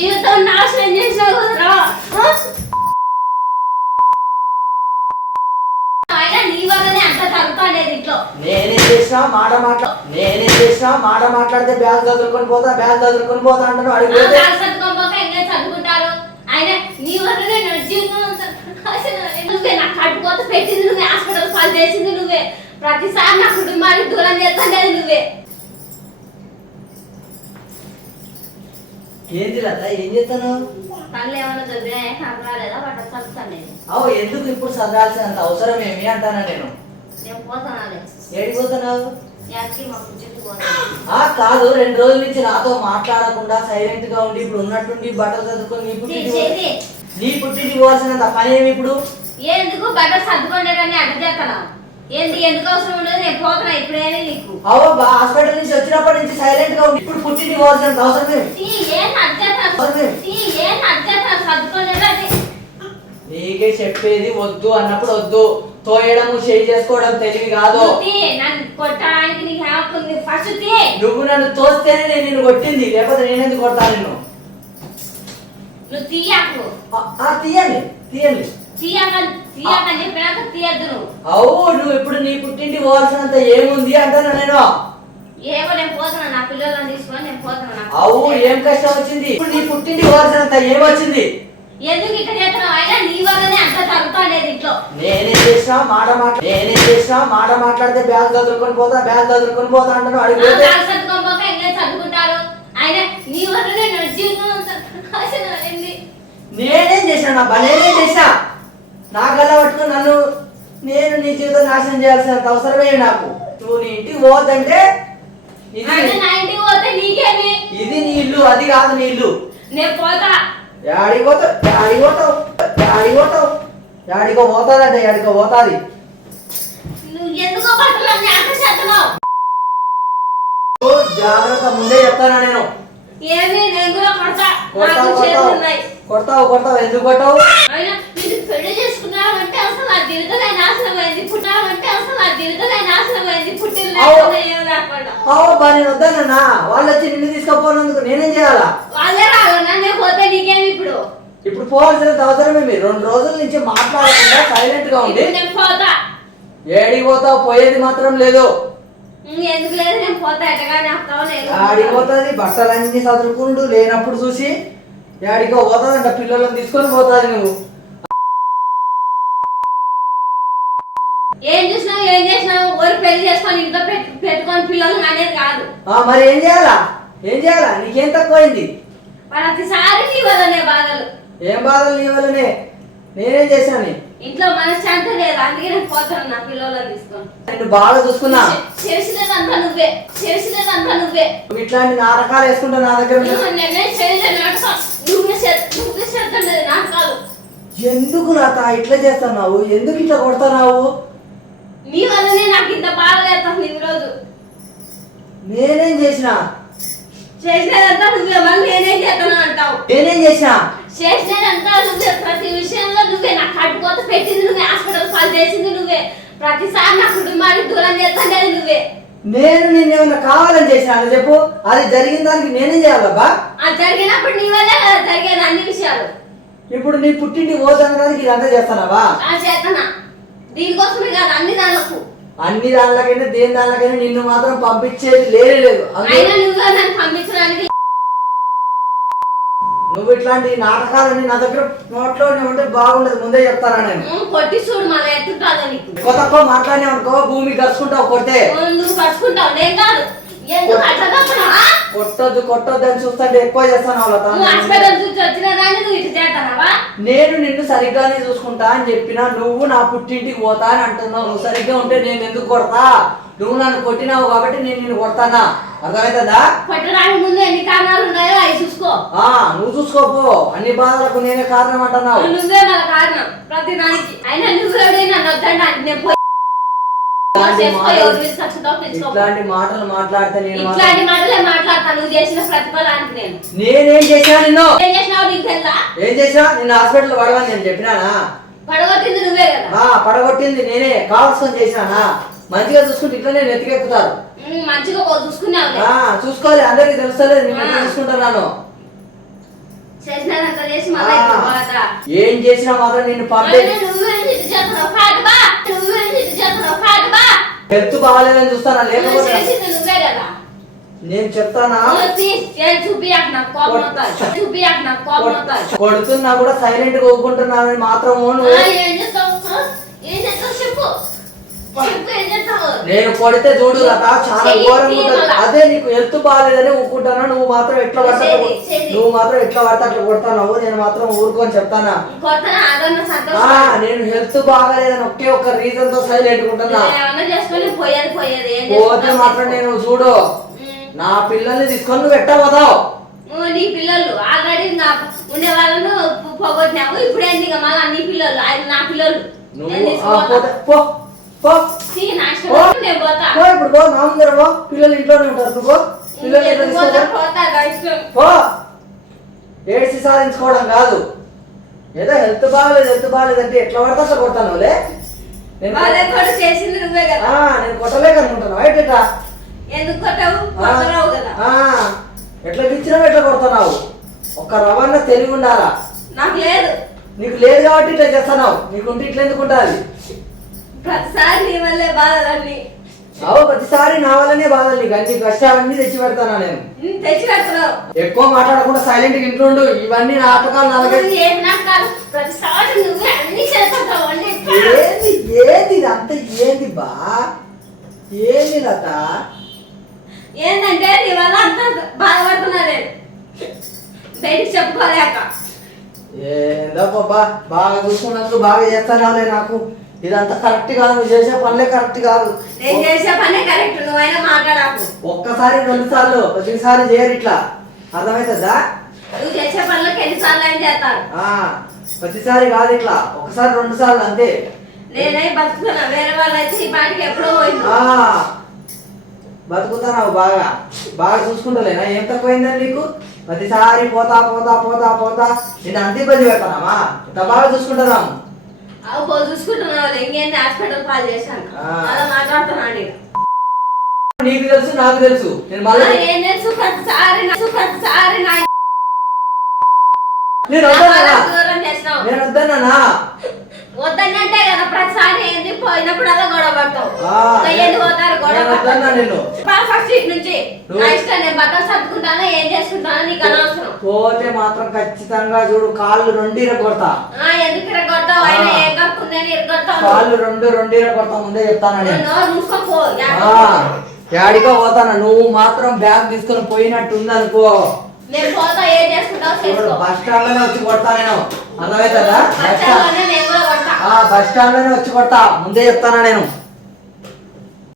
జీవితం నాశనం చేసినావు కదరా? ఆ? అయినా నీ వల్లనే అంత తగ్గుతాండేది ఇంట్లో. నేనేం చేసినా మాట మాట్లా నేనేం చేసినా మాట మాట్లాడితే బ్యాగ్ చదువుకొని పోతా బ్యాగ్ చదువుకొని పోతా అంటాను అడిగి పోతే బ్యాగ్ సర్దుకోకపోక ఇంకా చదువుకుంటారు? ఆయన నీ వల్లనే నా జీవితం అంతా నాశనం అయింది. నువ్వే నాకు కట్టుకోత పెట్టింది నువ్వే హాస్పిటల్ పాలు చేసింది నువ్వే. ప్రతిసారి నా కుటుంబానికి దూరం చేస్తాండేది నువ్వే. ఏంటి లత ఏం చేస్తాను? ఏమైనా చదువుతాండేది అవు ఎందుకు ఇప్పుడు చదవాల్సినంత అవసరం ఏమి అంటానా నేను? నేను ఏడికి పోతున్నావు? యాక్కి మా కుర్చీకి పోతాను. ఆ కాదు రెండు రోజుల నుంచి నాతో మాట్లాడకుండా సైలెంట్గా ఉండి ఇప్పుడు ఉన్నట్టుండి బట్టలు చదువుకొని నీ పుట్టింటి చేది నీ పుట్టింటి పోవాల్సినంత పని ఏమి ఇప్పుడు? ఎందుకు బట్టలు సర్దుకుంటాడని అడ్డు చేస్తాను ఏంటి ఎందుకు అవసరం ఉండదు? నేను పోతున్నా ఇప్పుడేనే నీకు. అవు బా హాస్పిటల్ నుంచి వచ్చినప్పటి నుంచి సైలెంట్గా ఉండి ఇప్పుడు పుట్టింటి అవసరం ఈ ఏం అడ్జేస్తాను ఈ ఏం నీకే చెప్పేది వద్దు అన్నప్పుడు వద్దు. తోయడము చేయి చేసుకోవడం తెలివి కాదు. నన్ను కొట్టడానికి నీకు హక్కు ఉంది. ఫస్ట్ తీ నువ్వు నన్ను తోస్తేనే నేను నిన్ను కొట్టింది. లేకపోతే నేనెందుకు కొడతాను నిన్ను? నువ్వు తీయకు. ఆ, ఆ, తీయండి తీయండి. అవు నువ్వు ఇప్పుడు నీ పుట్టింటి పోవాల్సినంత ఏముంది అంటాను నేను? ఏమో నేను పోతున్నా నా పిల్లలను తీసుకొని నేను పోతున్నా అవు ఏం కష్టం వచ్చింది? ఇప్పుడు నీ పుట్టింటి పోవాల్సినంత ఏమొచ్చింది? ఎందుకు ఇక్కడ చేస్తున్నావు? అయినా నీ వల్లనే అంత తగ్గుతాండేది ఇంట్లో నేనేం చేసినా మాట మాట్లా నేనేం చేసినా మాట మాట్లాడితే బ్యాగ్ చదువుకొని పోతా బ్యాగ్ చదువుకొని పోతా అంటాను అడిగి పోతే బ్యాగ్ సర్దుకోకపోక ఇంకా చదువుకుంటారు ఆయన నీ వల్లనే నా జీవితం నేనేం చేసినా నా నేనేం చేసినా నా గల్ల పట్టుకుని నన్ను నేను నీ జీవితం నాశనం చేయాల్సినంత అవసరమే నాకు. నువ్వు నీ ఇంటికి పోవద్దంటే ఇది నా ఇల్లు అది కాదు నీ ఇల్లు. నేను పోతా. యాడికి పోతావు యాడికి పోతావు యాడికి పోతావు. యాడికో పోతాదంట యాడికో పోతాది. జాగ్రత్త ముందే చెప్తానా నేను? నాకు కొడతావు కొడతావు. ఎందుకు కొట్టావు అయినా మీరు పెళ్ళి చేసుకున్నారంటే అసలు నా జీవితమే నాశనం అయింది. పుట్టారంటే అసలు నా జీవితమే నాశనం అయింది. పుట్టిన. లేకుండా అబ్బా నేను వద్దన్నా వాళ్ళు వచ్చి నిన్ను తీసుకుపోయినందుకు నేనేం చేయాలా? వాళ్ళే రావాలన్నా నేను పోతే నీకేమి ఇప్పుడు? ఇప్పుడు పోవాల్సినంత అవసరమే మీరు రెండు రోజుల నుంచి మాట్లాడకుండా సైలెంట్గా ఉండి ఇప్పుడు నేను పోతా. ఏడికి పోతావు? పోయేది మాత్రం లేదు. ఉమ్, ఎందుకు లేదు? నేను పోతా. ఎట్టగానే వస్తావు నేను ఆడికి పోతుంది బట్టలన్నీ చదువుకుంటూ లేనప్పుడు చూసి యాడికో పోతాదంట పిల్లలను తీసుకొని పోతాది నువ్వు. ఏం చూసినావు ఏం చేసినావు ఊరు పెళ్ళి చేసుకొని ఇంట్లో పెట్టు పెట్టుకొని పిల్లలు అనేది కాదు. ఆ, మరి ఏం చేయాలా? ఏం చేయాలా? నీకేం తక్కువైంది? ప్రతిసారి నీ వల్లనే బాధలు. ఏం బాధలు నీ వల్లనే? నేనేం చేశాను? ఇంట్లో మనశ్శాంతి లేదు అందుకే నేను పోతాను నా పిల్లలను తీసుకొని. నిన్ను బాగా చూసుకున్నా. చేసినదంతా నువ్వే చేసినదంతా నువ్వే. నువ్వు ఇట్లాంటి నాటకాలు వేసుకుంటా నా దగ్గర నేనే చేయలే నాటకం నువ్వే నువ్వే చేస్తుండేది నాటకాలు ఎందుకు నాత ఇట్లా చేస్తున్నావు? ఎందుకు ఇట్లా కొడుతున్నావు? నీ వల్లనే నాకు ఇంత బాధ లేస్తాను ఈ రోజు. నేనేం చేసిన? చేసినదంతా నువ్వే మళ్ళీ నేనేం చేస్తాను అంటావు. నేనేం చేసిన? చేసినదంతా నువ్వే ప్రతి విషయంలో నువ్వే నాకు కట్టుకోత పెట్టింది నువ్వే హాస్పిటల్ పాలు చేసింది నువ్వే. ప్రతిసారి నా కుటుంబానికి దూరం చేస్తుండేది నువ్ే నేను నిన్ను ఏమన్నా కావాలని చేసినా చెప్పు? అది జరిగిన దానికి నేనేం చేయాలబ్బా? అది జరిగినప్పుడు నీ వల్లే కదా జరిగేది అన్ని విషయాలు. ఇప్పుడు నీ పుట్టింటి పోతానికి ఇదంతా చేస్తానావా? ఆ చేతన దీనికోసమే కాదు అన్ని దానికి అన్ని దానిలకైనా దేని దానిలకైనా నిన్ను మాత్రం పంపించేది లేదు అందుకే అయినా నువ్వే నన్ను పంపించడానికి నువ్వు ఇట్లాంటి నాటకాలన్నీ నా దగ్గర నోట్లోనే ఉంటే బాగుండదు. ముందే చెప్తానా నేను? కొట్టి చూడు ఎక్కువ తక్కువ మాట్లాడినా అనుకో భూమి గడుచుకుంటావు కొడితే. ఉమ్, నువ్వు పట్టుకుంటావు నేను కాదు. కొట్టొద్దు కొట్టొద్దు అని చూస్తుంటే ఎక్కువ చేస్తాను నువ్వు నువ్వు చేస్తానవా నేను నిన్ను సరిగ్గానే చూసుకుంటా అని చెప్పినా నువ్వు నా పుట్టింటికి పోతా అని అంటున్నావు. నువ్వు సరిగ్గా ఉంటే నేను ఎందుకు కొడతా? నువ్వు నన్ను కొట్టినావు కాబట్టి నేను నిన్ను కొడతానా? అర్థమవుతుందా పట్టడానికి ముందు ఎన్ని కారణాలు ఉన్నాయో అవి చూసుకో. ఆ నువ్వు చూసుకోపో. అన్ని బాధలకు నేనే కారణం అంటున్నావు. నువ్వే మన కారణం ప్రతి దానికి. అయినా నువ్వెవడే నన్ను వద్దండి ఇట్లాంటి మాటలు- మాట్లాడితే నేను ఇట్లాంటి మాటలే మాట్లాడతా నువ్వు చేసిన ప్రతిఫలానికి నేను. నేనేం చేశా నిన్ను? ఏం చేసినావు నీకు తెలుసా? ఏం చేశా? నిన్ను హాస్పిటల్ పడవని నేను చెప్పినానా? పడగొట్టింది నువ్వే కదా. ఆ పడగొట్టింది నేనే. కావాల్సుకొని చేసినానా మంచిగా చూసుకుంటే ఇట్లనే నెత్తికెక్కుతారు మంచిగా పో చూసుకున్నావులే. ఆ చూసుకోవాలి. అందరికి తెలుస్తలేదు నేను. చూసుకుంటున్నాను. ఏం చేసినా మాత్రం నిన్ను పంపే హెల్త్ బాగాలేదని చూస్తానా? లేకపోతే. నేను చెప్తానా. కొడుతున్నా కూడా సైలెంట్గా ఊరుకుంటున్నానని మాత్రం నువ్వు? నేను కొడితే చూడు లత చాలా ఘోరంగా తీయగల. అదే నీకు హెల్త్ బాగాలేదని ఊరుకుంటానా? నువ్వు మాత్రం ఎట్లా పడితే. నువ్వు మాత్రం ఎట్లా పడితే అట్లా కొడతావు నేను మాత్రం ఊరుకొని చెప్తానా? నేను హెల్త్ బాగాలేదని ఒకే ఒక్క రీజన్తో సైలెంట్ ఉంటున్నా పోతే? మాత్రం నేను చూడు. నా పిల్లల్ని తీసుకొని నువ్వు ఎట్టబోతావు ఓ, నీ పిల్లలు. ఆల్రెడీ ఉండే వాళ్ళను పోగొట్టినావు. ఇప్పుడు మళ్ళా నీ పిల్లలు. ఆయన నా పిల్లలు. నువ్వు పో. ఇప్పుడు పో. నా ముందర పో పిల్లలు ఇంట్లోనే ఉంటారు నువ్వు. పిల్లలు. పో. ఏడ్చి సాధించుకోవడం కాదు. ఏదో హెల్త్ బాగాలేదు హెల్త్ బాగాలేదు అంటే ఎట్లా పడితే అట్లా కొడతాను నేను కొట్టలేక అనుకుంటున్నావు ఎట్లా? ఎట్లా ఇచ్చినావు ఎట్లా కొడుతున్నావు ఒక్క రవన్న తెలివి ఉండాలా? నాకు లేదు. నీకు లేదు కాబట్టి ఇట్లా చేస్తున్నావు. నీకుంటే ఇట్లా ఎందుకు ఉంటుంది ప్రతిసారి నీ వల్లే బాధలన్నీ. అవు ప్రతిసారి నా వల్లనే బాధలు నీకు. అన్ని కష్టాలన్నీ తెచ్చి పెడతానా నేను? తెచ్చి పెడుతున్నావు ఎక్కువ మాట్లాడకుండా సైలెంట్గా ఇంట్లో ఉండు. ఇవన్నీ నాటకాలు నాలుగే ఏం నాటకాలు ప్రతిసారి నువ్వే అన్ని ఏంది ఏంది ఇదంతా? ఏంది బా? ఏంది లత? ఏంటంటే నీ వల్ల అంత బాధపడుతున్నా నేను బయటికి చెప్పుకోలేక. ఏందో బాబా బాగా చూసుకున్నందుకు బాగా చేస్తానాలే నాకు. ఇదంతా కరెక్ట్ కాదు నువ్వు చేసే పనులే కరెక్ట్ కాదు. నేను చేసే పనే కరెక్ట్ నువ్వైనా మాట్లాడాకు. ఒక్కసారి రెండు సార్లు ప్రతిసారి చేయరు ఇట్లా. అర్థమవుతుందా నువ్వు చేసే పనులకు ఎన్నిసార్లు అయినా చేస్తారు? ఆ, ప్రతిసారి కాదు ఇట్లా. ఒకసారి రెండు సార్లు అంతే. నేనే బతుకుతున్నా. వేరే వాళ్ళు అయితే ఈ పాటికి ఎప్పుడో పోయింది ఆ బతుకుతున్నావు బాగా. బాగా చూసుకుంటలేనా? ఏం తక్కువైందని నీకు? ప్రతిసారి పోతా పోతా పోతా పోతా. నేను అంత ఇబ్బంది పెడతానామా ఇంత బాగా చూసుకుంటున్నాము అవు చూసుకుంటున్నావు ఇంకేంది హాస్పిటల్ పాలు చేశాను. అలా మాట్లాడుతున్నాడు. నీకు తెలుసు నాకు తెలుసు. నేను మళ్ళీ మరి ఏం తెలుసు? ప్రతిసారి ప్రతిసారి నా నేను కదా ప్రతిసారి ఏంది? పోయినప్పుడల్లా గొడవ పడతావు. ఫస్ట్ ఇటు నుంచి. నువ్వు- నా ఇష్టం నేను బట్టలు సర్దుకుంటానా ఏం చేసుకుంటానో నీకు అనవసరం. పోతే మాత్రం ఖచ్చితంగా చూడు కాళ్ళు రెండు కొడతా ఆ, ఎందుకు ఇరగొడతావు? ఆయన ఆ. ఏం కప్పుకుందని ఇరగొడతావు కాళ్ళు రెండు రెండు కొడతా ముందే చెప్తాను నేను. నోరు మూసుకోపో ఆ, యాడికో పోతాను. నువ్వు మాత్రం బ్యాగ్ తీసుకొని పోయినట్టు ఉందనుకో నేను పోతా ఏం చేసుకుంటావు ఇప్పుడు చేసుకో. బస్ స్టాండ్లోనే వచ్చి కొడతా నేను. అర్థమవుతుందా బస్ స్టాండ్ బట్టలోనే నేను కూడా కొడతా. ఆ బస్ స్టాండ్లోనే వచ్చి కొడతా. ముందే చెప్తానా నేను.